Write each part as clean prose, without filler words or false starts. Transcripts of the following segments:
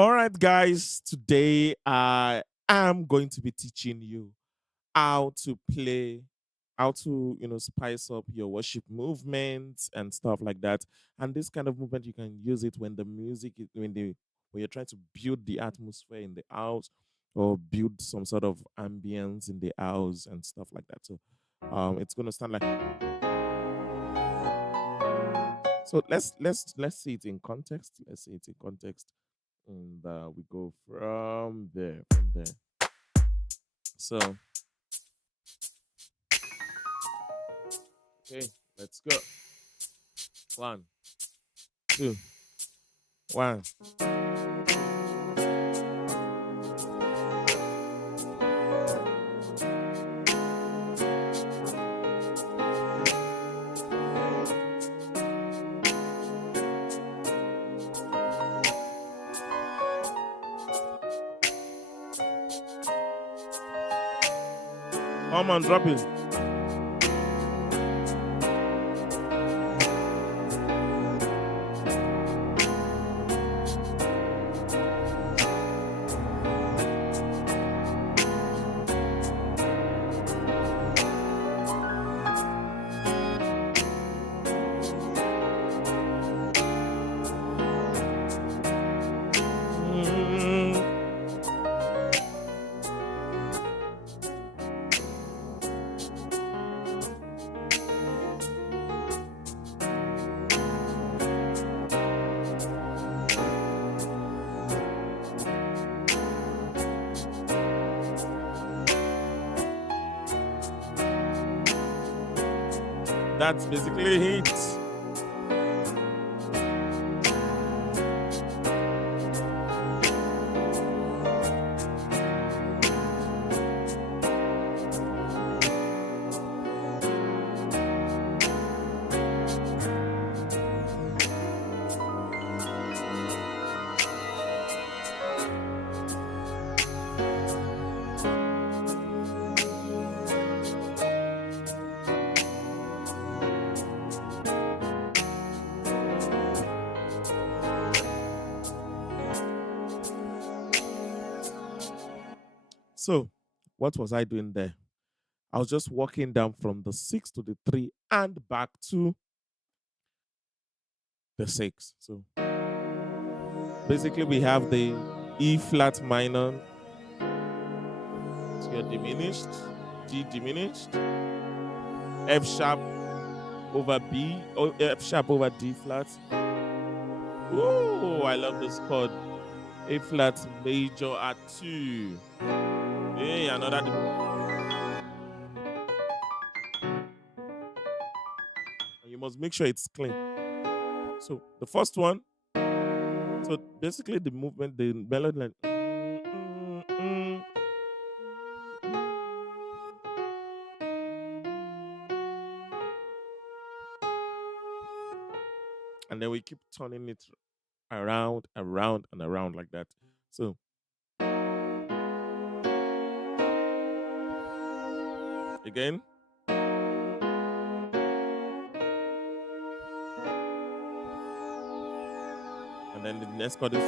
All right, guys. Today I am going to be teaching you how to play, how to spice up your worship movements and stuff like that. And this kind of movement you can use it when the music is when you're trying to build the atmosphere in the house or build some sort of ambience in the house and stuff like that. So it's gonna stand like so. Let's see it in context. Let's see it in context. And we go from there. So, okay, let's go. One, two, one. Come on, drop it. Mm, that's basically it. So, what was I doing there? I was just walking down from the six to the three and back to the six. So, basically, we have the E flat minor, so you're diminished, G diminished, F sharp over B, or F sharp over D flat. Oh, I love this chord. A flat major at two. Hey, another. And you must make sure it's clean. So the first one. So basically, the movement, the melody, like, and then we keep turning it around, around, and around like that. So again, and then the next chord is,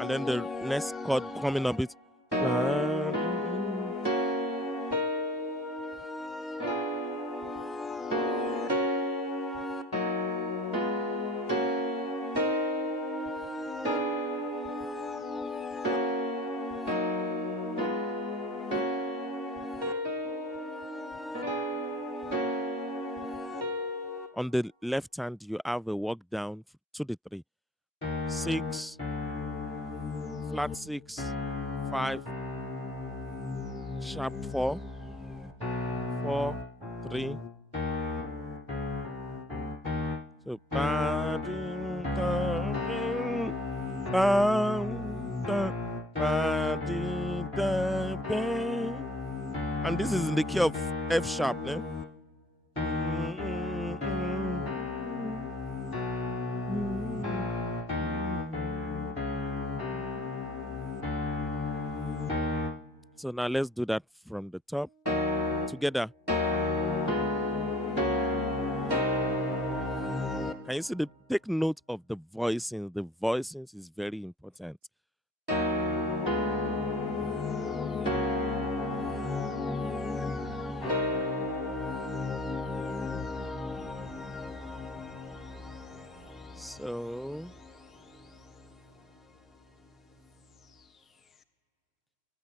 and then the next chord coming up is, on the left hand, you have a walk down to the three, six, flat six, five, sharp four, four, three. So and this is in the key of F sharp, ne? So now let's do that from the top together. Can you see the take note of the voicings? The voicings is very important. So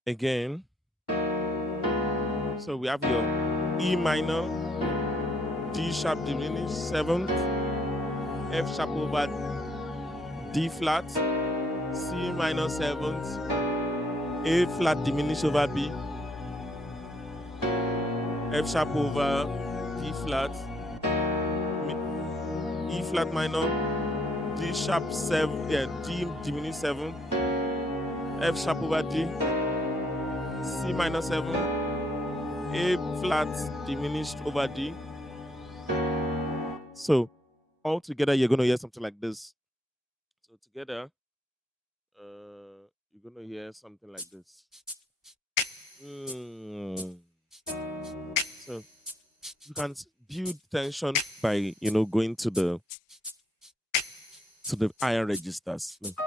again, so we have your E minor, D sharp diminished, seventh, F sharp over D flat, C minor seventh, A flat diminished over B, F sharp over D flat, E flat minor, D sharp seven, yeah, D diminished seven, F sharp over D, C minor seven, A flat diminished over D. So all together, you're gonna hear something like this. So together, you're gonna hear something like this. Mm. So you can build tension by going to the higher registers. Look.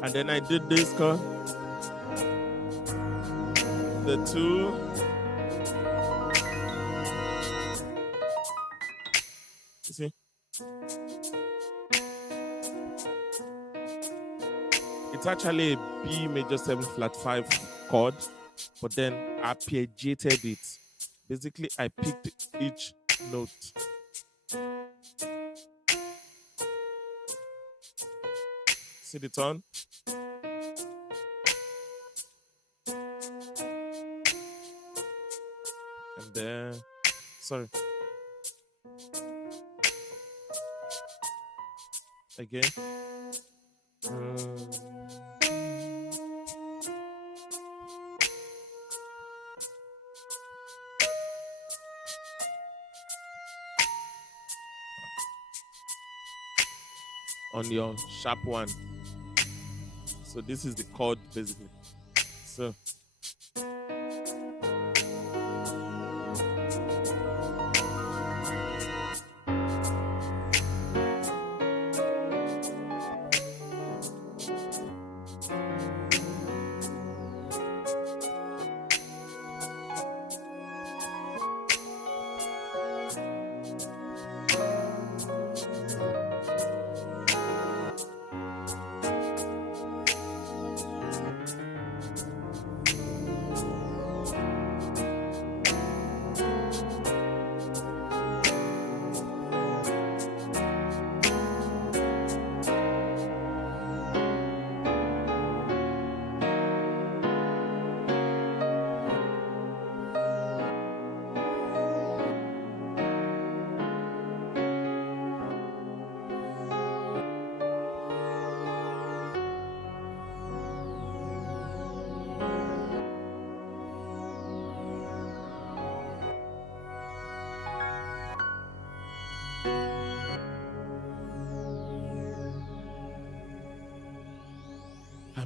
And then I did this chord, the two, you see, it's actually a B major 7 flat 5 chord, but then I arpeggiated it. Basically, I picked each note. See the tone? And then, sorry, again. On your sharp one. So this is the chord basically. So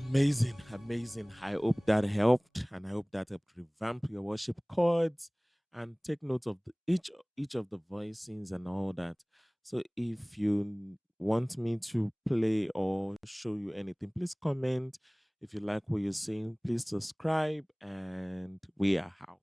Amazing, amazing. I hope that helped, and I hope that helped revamp your worship chords and take note of each of the voicings and all that. So, if you want me to play or show you anything, please comment. If you like what you're seeing, please subscribe, and we are out.